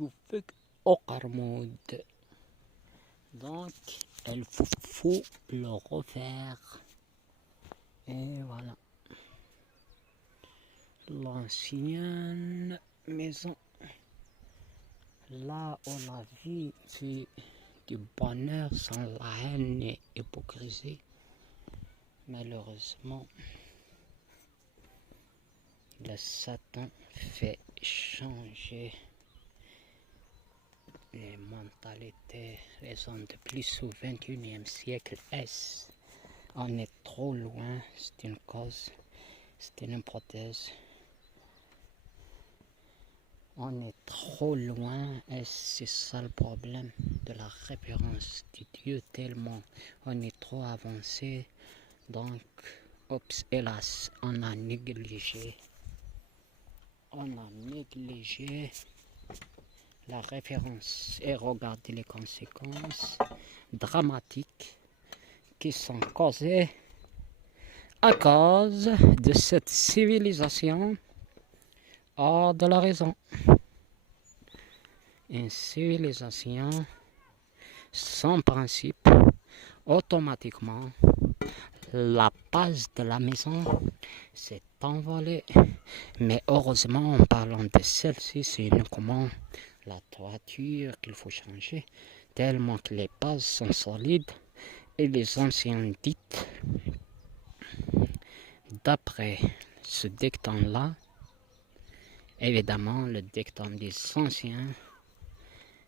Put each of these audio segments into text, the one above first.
يوفق أقرمود. Donc, il faut le refaire. Et voilà. L'ancienne maison. Là, on a vu du bonheur sans la haine et hypocrisie. Malheureusement, le Satan fait changer les mentalités. Les hommes de plus au XXIe siècle. On est trop loin, c'est une cause, c'est une hypothèse. On est trop loin et c'est ça le problème de la référence de Dieu tellement on est trop avancé. Donc, hélas, on a négligé la référence et regardez les conséquences dramatiques qui sont causées à cause de cette civilisation hors de la raison. Une civilisation sans principe, automatiquement, la base de la maison s'est envolée. Mais heureusement, en parlant de celle-ci, c'est uniquement la toiture qu'il faut changer, tellement que les bases sont solides et les anciens dites, d'après ce dicton-là, évidemment le dicton des anciens,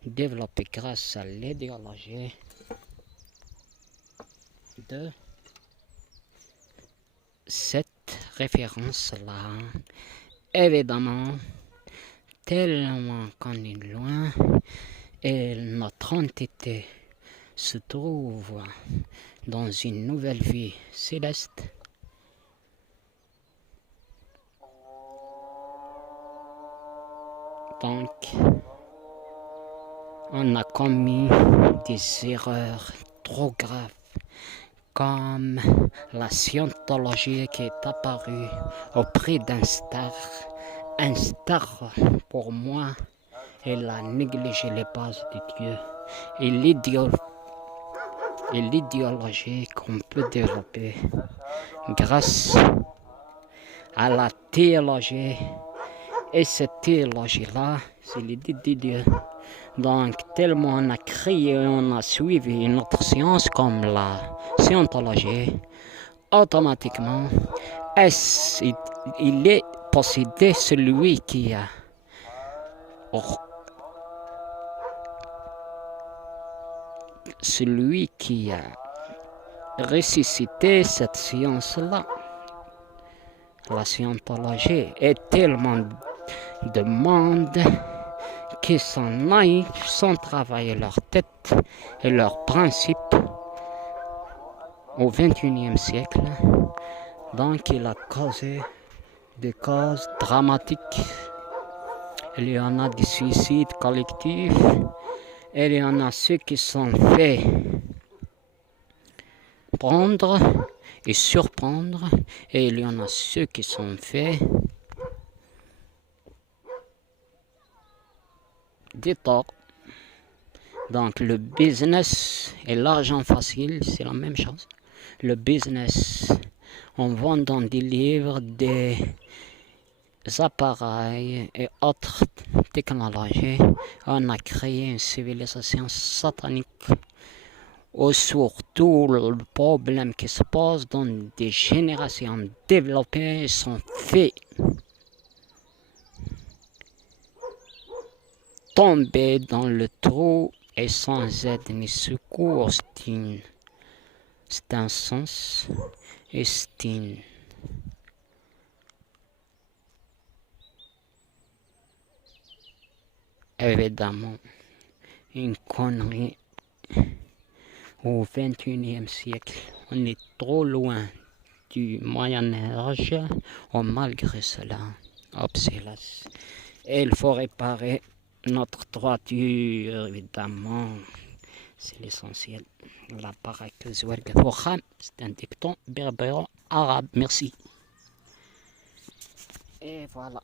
développé grâce à l'idéologie de cette référence-là. Évidemment, tellement qu'on est loin et notre entité se trouve dans une nouvelle vie céleste. Donc, on a commis des erreurs trop graves, comme la scientologie qui est apparue auprès d'un star. Un star, pour moi, il a négligé les bases de Dieu et l'idéologie qu'on peut développer grâce à la théologie. Et cette théologie-là, c'est l'idée de Dieu. Donc, tellement on a créé, on a suivi une autre science comme la scientologie, automatiquement, il est possédé celui qui a ressuscité cette science-là. La scientologie est tellement de monde qui sont naïfs sans travailler leur tête et leurs principes au XXIe siècle. Donc il a causé des causes dramatiques. Il y en a des suicides collectifs, et il y en a ceux qui sont faits prendre et surprendre, et il y en a ceux qui sont faits des torts. Donc le business et l'argent facile, c'est la même chose. Le business, en vendant des livres, des appareils et autres technologies, on a créé une civilisation satanique. Ou surtout le problème qui se pose dans des générations développées sont faits tomber dans le trou et sans aide ni secours. C'est un sens et c'est évidemment une connerie. Au XXIe siècle, on est trop loin du Moyen-Âge, malgré cela, hélas. Et il faut réparer notre toiture, évidemment, c'est l'essentiel. La baraka c'est un dicton berbéro arabe, merci. Et voilà.